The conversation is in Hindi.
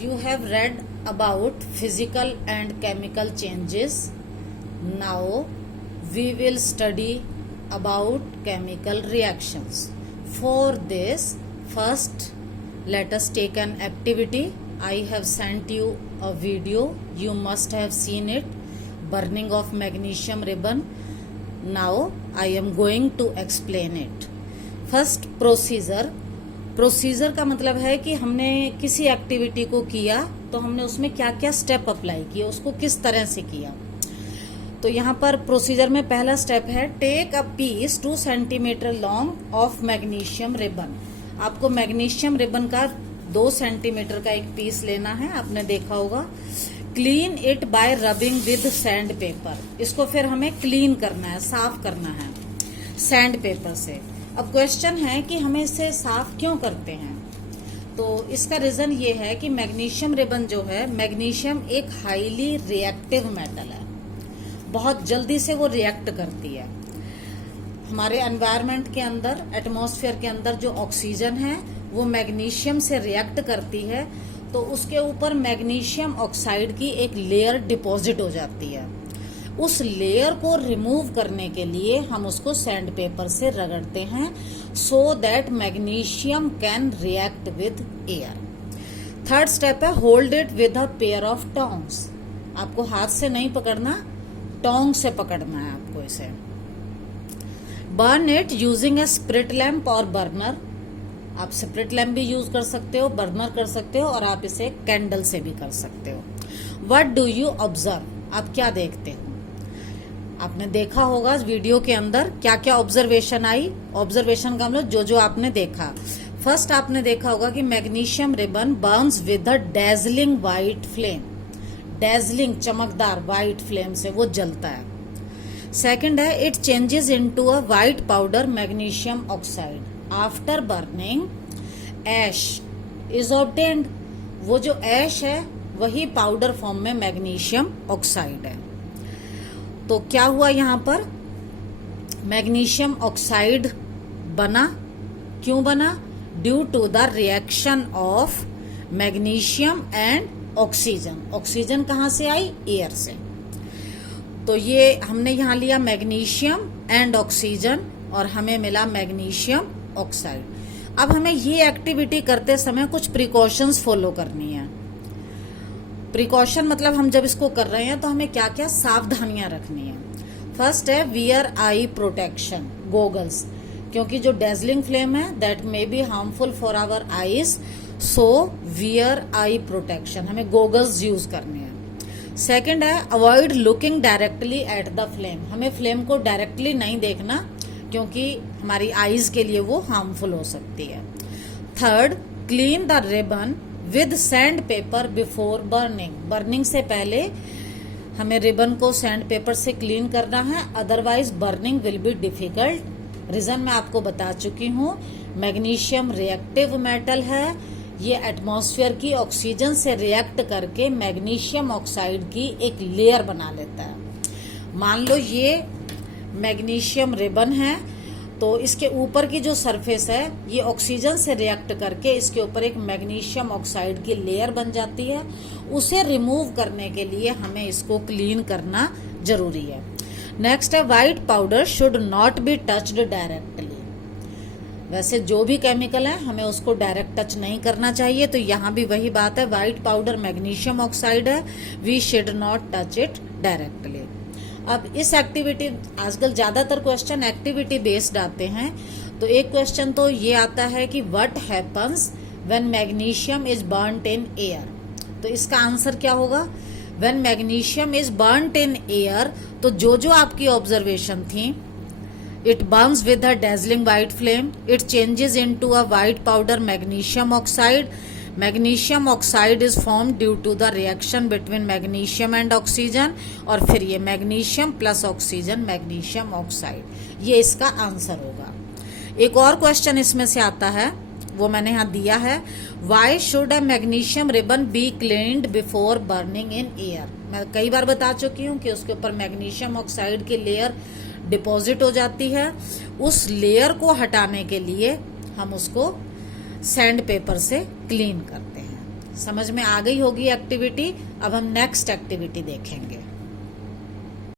You have read about physical and chemical changes. Now we will study about chemical reactions. For this, first let us take an activity. I have sent you a video. You must have seen it. Burning of magnesium ribbon. Now I am going to explain it. First, procedure का मतलब है कि हमने किसी एक्टिविटी को किया तो हमने उसमें क्या क्या स्टेप अप्लाई किए, उसको किस तरह से किया। तो यहाँ पर प्रोसीजर में पहला स्टेप है take a piece 2 centimetre long of magnesium ribbon. आपको मैग्नीशियम रिबन का 2 सेंटीमीटर का एक पीस लेना है, आपने देखा होगा। Clean it by rubbing with sand paper. इसको फिर हमें क्लीन करना है, साफ करना है सैंड पेपर से। अब क्वेश्चन है कि हमें इसे साफ क्यों करते हैं, तो इसका रीजन ये है कि मैग्नीशियम रिबन जो है, मैग्नीशियम एक हाईली रिएक्टिव मेटल है, बहुत जल्दी से वो रिएक्ट करती है। हमारे एनवायरनमेंट के अंदर, एटमॉस्फेयर के अंदर जो ऑक्सीजन है वो मैग्नीशियम से रिएक्ट करती है, तो उसके ऊपर मैग्नीशियम ऑक्साइड की एक लेयर डिपॉजिट हो जाती है। उस लेयर को रिमूव करने के लिए हम उसको सैंड पेपर से रगड़ते हैं, so that magnesium can react with air. Third step है hold it with a pair of tongs. आपको हाथ से नहीं पकड़ना, टोंग से पकड़ना है आपको इसे। Burn it using A spirit lamp और बर्नर। आप स्प्रिट लैम्प भी यूज कर सकते हो, बर्नर कर सकते हो, और आप इसे कैंडल से भी कर सकते हो। What do you observe? आप क्या देखते हो? आपने देखा होगा वीडियो के अंदर क्या क्या ऑब्जर्वेशन आई। ऑब्जर्वेशन का मतलब जो आपने देखा। फर्स्ट आपने देखा होगा कि magnesium ribbon burns with a dazzling white flame. Dazzling, चमकदार व्हाइट फ्लेम से वो जलता है। सेकंड है it changes into a white powder magnesium oxide. After burning ash is obtained. वो जो ऐश है वही पाउडर फॉर्म में मैग्नीशियम ऑक्साइड है। तो क्या हुआ यहाँ पर, मैग्नीशियम ऑक्साइड बना। क्यों बना? Due to the reaction of magnesium and oxygen. Oxygen कहाँ से आई? एयर से। तो ये हमने यहाँ लिया मैग्नीशियम एंड ऑक्सीजन और हमें मिला मैग्नीशियम ऑक्साइड। अब हमें ये एक्टिविटी करते समय कुछ प्रिकॉशंस फॉलो करनी है। प्रिकॉशन मतलब हम जब इसको कर रहे हैं तो हमें क्या क्या सावधानियां रखनी है। फर्स्ट है वियर आई प्रोटेक्शन, गोगल्स, क्योंकि जो डेजलिंग फ्लेम है that may be harmful for our eyes, so wear eye protection, हमें गोगल्स यूज करने हैं। सेकंड है avoid looking directly at the flame. हमें फ्लेम को डायरेक्टली नहीं देखना क्योंकि हमारी आईज के लिए वो हार्मफुल हो सकती है। Third, clean the ribbon with sand paper before burning. Burning से पहले हमें रिबन को सैंड पेपर से क्लीन करना है, otherwise burning will be difficult. Reason मैं आपको बता चुकी हूँ, मैग्नीशियम रिएक्टिव मेटल है, ये एटमॉस्फेयर की ऑक्सीजन से रिएक्ट करके मैग्नीशियम ऑक्साइड की एक लेयर बना लेता है। मान लो ये मैग्नीशियम रिबन है, तो इसके ऊपर की जो सरफेस है ये ऑक्सीजन से रिएक्ट करके इसके ऊपर एक मैग्नीशियम ऑक्साइड की लेयर बन जाती है। उसे रिमूव करने के लिए हमें इसको क्लीन करना जरूरी है। नेक्स्ट है white powder should not be touched directly. वैसे जो भी केमिकल है हमें उसको डायरेक्ट टच नहीं करना चाहिए, तो यहाँ भी वही बात है, व्हाइट पाउडर मैग्नीशियम ऑक्साइड है, we should not touch it directly. अब इस एक्टिविटी, आजकल ज्यादातर क्वेश्चन एक्टिविटी बेस्ड आते हैं, तो एक क्वेश्चन तो ये आता है कि what happens when magnesium is burned in air. तो इसका आंसर क्या होगा? When magnesium is burned in air, तो जो आपकी ऑब्जर्वेशन थी, it burns with a dazzling white flame, it changes into a white powder magnesium oxide, magnesium oxide is form due to the reaction between magnesium and oxygen, और फिर ये magnesium plus oxygen magnesium oxide, ये इसका आंसर होगा। एक और क्वेश्चन इसमें से आता है, वो मैंने यहाँ दिया है, why should a magnesium ribbon be cleaned before burning in air. मैं कई बार बता चुकी हूँ कि उसके ऊपर मैग्नीशियम ऑक्साइड की लेयर डिपॉजिट हो जाती है। उस लेयर को हटाने के लिए हम उसको सैंड पेपर से क्लीन करते हैं। समझ में आ गई होगी एक्टिविटी। अब हम नेक्स्ट एक्टिविटी देखेंगे।